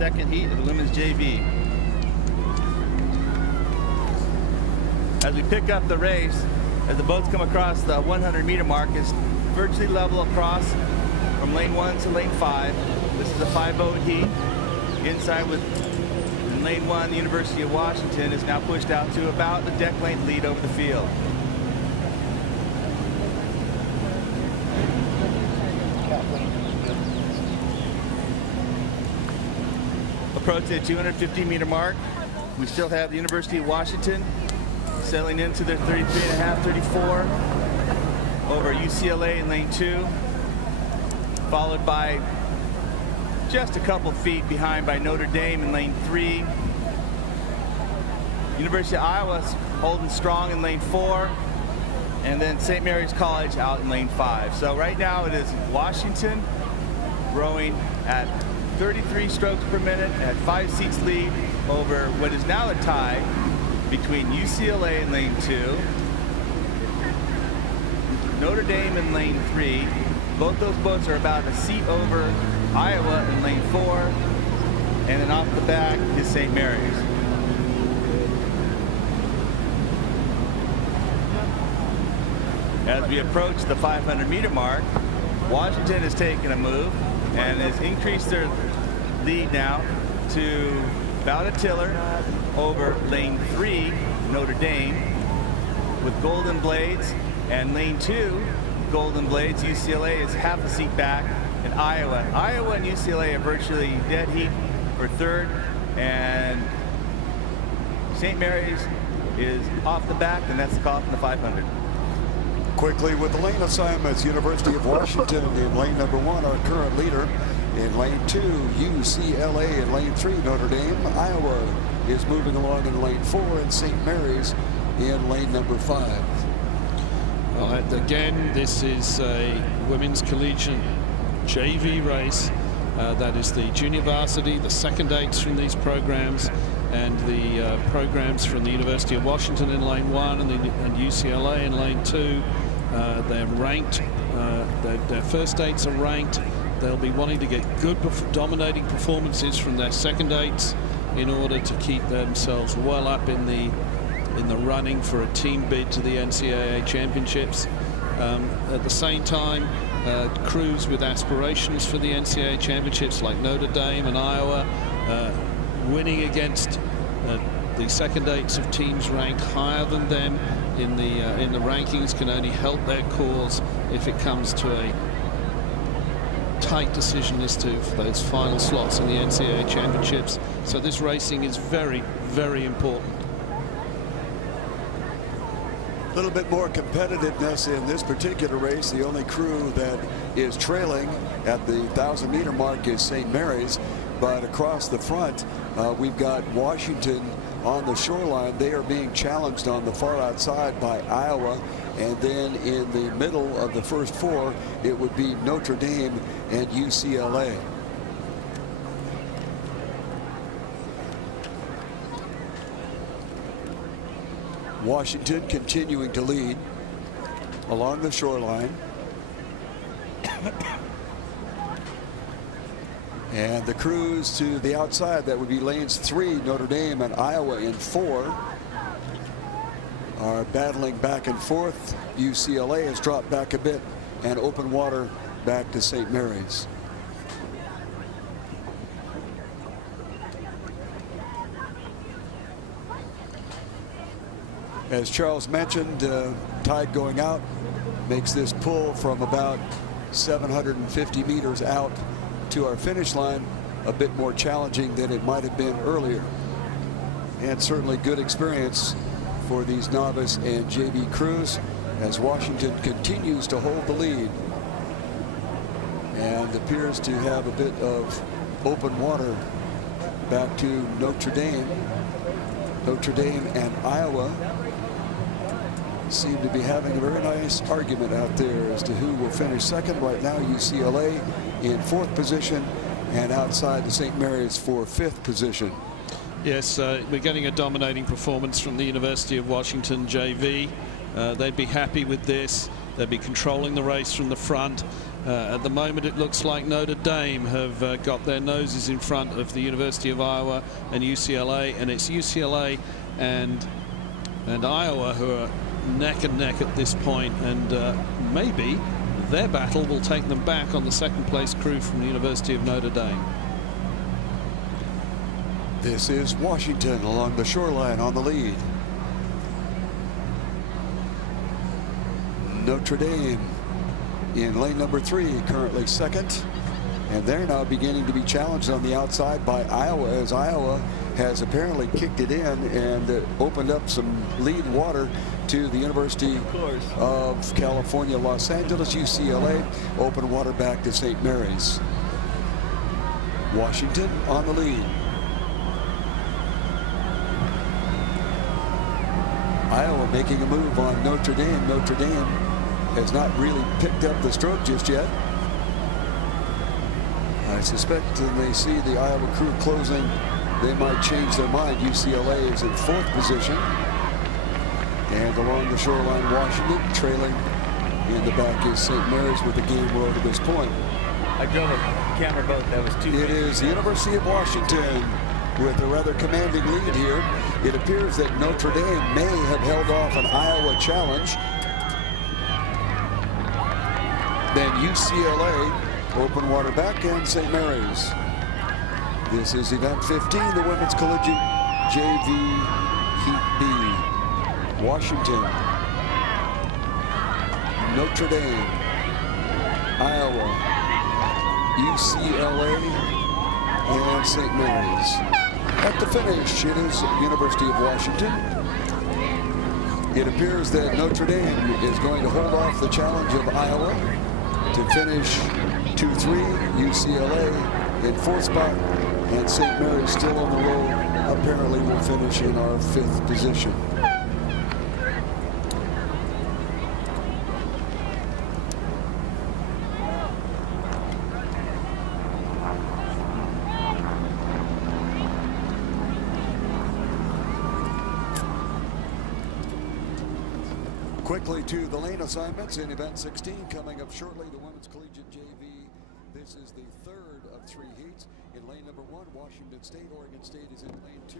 second heat of the women's JV. As we pick up the race, as the boats come across the 100-meter mark, it's virtually level across from lane 1 to lane 5. This is a 5-boat heat. Inside with in lane 1, the University of Washington is now pushed out to about the deck length lead over the field. Approaching the 250-meter mark, we still have the University of Washington settling into their 33.5, 34 over UCLA in lane 2, followed by just a couple feet behind by Notre Dame in lane 3. University of Iowa holding strong in lane 4, and then St. Mary's College out in lane 5. So right now it is Washington rowing at 33 strokes per minute at 5 seats lead over what is now a tie between UCLA in lane 2, Notre Dame in lane 3. Both those boats are about a seat over Iowa in lane 4, and then off the back is St. Mary's. As we approach the 500-meter mark, Washington has taken a move and has increased their lead now to about a tiller over lane 3, Notre Dame, with Golden Blades, and lane 2, Golden Blades. UCLA is half a seat back, and Iowa and UCLA are virtually dead heat for third, and St. Mary's is off the back, and that's the call from the 500. Quickly with the lane assignments, University of Washington in lane number 1, our current leader. In lane 2, UCLA. In lane 3, Notre Dame. Iowa is moving along in lane 4, and St. Mary's in lane number 5. Again, this is a women's collegiate JV race. That is the junior varsity, the second eights from these programs, and the programs from the University of Washington in lane 1 and UCLA in lane 2. They're ranked. Their first eights are ranked. They'll be wanting to get good dominating performances from their second eights in order to keep themselves well up in the running for a team bid to the NCAA championships. At the same time, crews with aspirations for the NCAA championships like Notre Dame and Iowa, winning against the second eights of teams ranked higher than them in the rankings can only help their cause if it comes to a tight decision as to for those final slots in the NCAA championships. So this racing is very, very important. A little bit more competitiveness in this particular race. The only crew that is trailing at the 1,000-meter mark is St. Mary's, but across the front we've got Washington on the shoreline. They are being challenged on the far outside by Iowa, and then in the middle of the first 4 it would be Notre Dame and UCLA. Washington continuing to lead along the shoreline. And the crews to the outside, that would be lanes 3, Notre Dame and Iowa in 4, are battling back and forth. UCLA has dropped back a bit, and open water back to St. Mary's. As Charles mentioned, tide going out makes this pull from about 750 meters out to our finish line a bit more challenging than it might have been earlier. And certainly good experience for these novice and JV crews as Washington continues to hold the lead and appears to have a bit of open water back to Notre Dame. Notre Dame and Iowa seem to be having a very nice argument out there as to who will finish second. Right now, UCLA in 4th position, and outside the St. Mary's for 5th position. Yes, we're getting a dominating performance from the University of Washington JV. They'd be happy with this. They'd be controlling the race from the front. At the moment, it looks like Notre Dame have got their noses in front of the University of Iowa and UCLA, and it's UCLA and Iowa who are neck and neck at this point, and maybe their battle will take them back on the second-place crew from the University of Notre Dame. This is Washington along the shoreline on the lead. Notre Dame in lane number 3, currently second, and they're now beginning to be challenged on the outside by Iowa, as Iowa has apparently kicked it in and opened up some lead water to the University of California, Los Angeles. UCLA open water back to St. Mary's. Washington on the lead. Iowa making a move on Notre Dame. Notre Dame has not really picked up the stroke just yet. I suspect when they see the Iowa crew closing, they might change their mind. UCLA is in 4th position. And along the shoreline, Washington trailing. In the back is St. Mary's with the game road to this point. I drove a camera boat that was too big. It is the University of Washington with a rather commanding lead here. It appears that Notre Dame may have held off an Iowa challenge. Then UCLA, open water back, and St. Mary's. This is event 15, the Women's Collegiate JV Heat B. Washington, Notre Dame, Iowa, UCLA, and St. Mary's. At the finish, it is University of Washington. It appears that Notre Dame is going to hold off the challenge of Iowa to finish 2-3. UCLA in 4th spot, and St. Mary's still on the roll. Apparently will finish in our 5th position. Quickly to the lane assignments in event 16 coming up shortly. The Women's Collegiate JV. This is the 3rd of 3 heats. In lane number 1, Washington State. Oregon State is in lane 2.